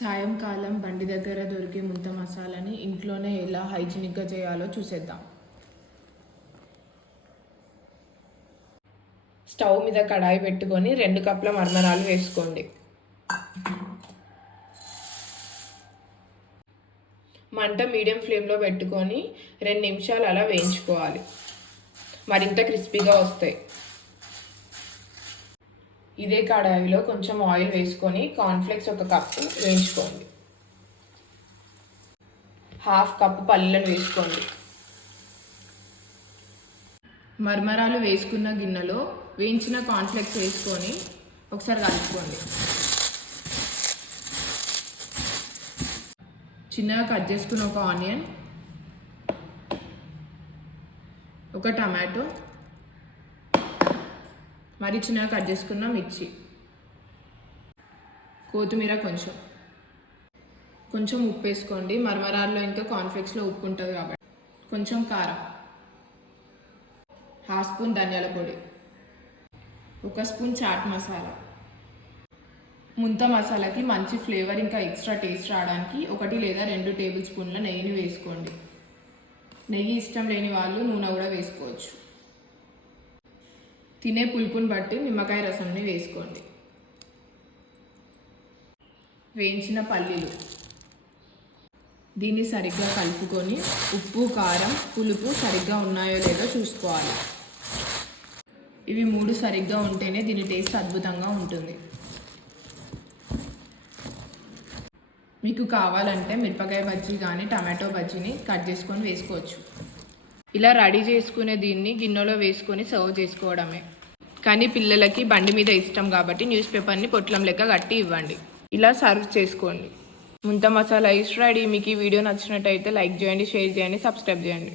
సాయంకాలం బండి దగ్గర దొరికే ముంత మసాలాని ఇంట్లోనే ఎలా హైజీనిక్గా చేయాలో చూసేద్దాం. స్టవ్ మీద కడాయి పెట్టుకొని రెండు కప్పుల మర్మరాలు వేసుకోండి. మంట మీడియం ఫ్లేమ్లో పెట్టుకొని రెండు నిమిషాలు అలా వేయించుకోవాలి. మరింత క్రిస్పీగా వస్తాయి. ఇదే కడాయిలో కొంచెం ఆయిల్ వేసుకొని కార్న్ఫ్లెక్స్ ఒక కప్పు వేయించుకోండి. హాఫ్ కప్పు పల్లీలను వేసుకోండి. మర్మరాలు వేసుకున్న గిన్నెలో వేయించిన కాన్ఫ్లెక్స్ వేసుకొని ఒకసారి కలుపుకోండి. చిన్నగా కట్ చేసుకున్న ఒక ఆనియన్ ఒక టమాటో మరి చిన్నగా కట్ చేసుకున్న మిర్చి. కొత్తిమీర కొంచెం. కొంచెం ఉప్పు వేసుకోండి. మరమరాల్లో ఇంకా కాన్ఫ్లెక్స్లో ఉప్పు ఉంటుంది కాబట్టి. కొంచెం కారం. హాఫ్ స్పూన్ ధనియాల పొడి. ఒక స్పూన్ చాట్ మసాలా. ముంత మసాలాకి మంచి ఫ్లేవర్ ఇంకా ఎక్స్ట్రా టేస్ట్ రావడానికి ఒకటి లేదా రెండు టేబుల్ స్పూన్ల నెయ్యిని వేసుకోండి. నెయ్యి ఇష్టం లేని వాళ్ళు నూనె కూడా వేసుకోవచ్చు. తినే పులుపుని బట్టి నిమ్మకాయ రసంని వేసుకోండి. వేయించిన పల్లీలు. దీన్ని సరిగ్గా కలుపుకొని ఉప్పు కారం పులుపు సరిగ్గా ఉన్నాయో లేదో చూసుకోవాలి. ఇవి మూడు సరిగ్గా ఉంటేనే దీని టేస్ట్ అద్భుతంగా ఉంటుంది. మీకు కావాలంటే మిరపకాయ బజ్జీ కానీ టమాటో బజ్జీని కట్ చేసుకొని వేసుకోవచ్చు. ఇలా రెడీ చేసుకునే దీన్ని గిన్నెలో వేసుకొని సర్వ్ చేసుకోవడమే. కానీ పిల్లలకి బండి మీద ఇష్టం కాబట్టి న్యూస్ పేపర్ని పొట్లం లెక్క కట్టి ఇవ్వండి. ఇలా సర్వ్ చేసుకోండి. ముంత మసాలా ఇస్ రెడీ. మీకు ఈ వీడియో నచ్చినట్టయితే లైక్ చేయండి షేర్ చేయండి సబ్స్క్రైబ్ చేయండి.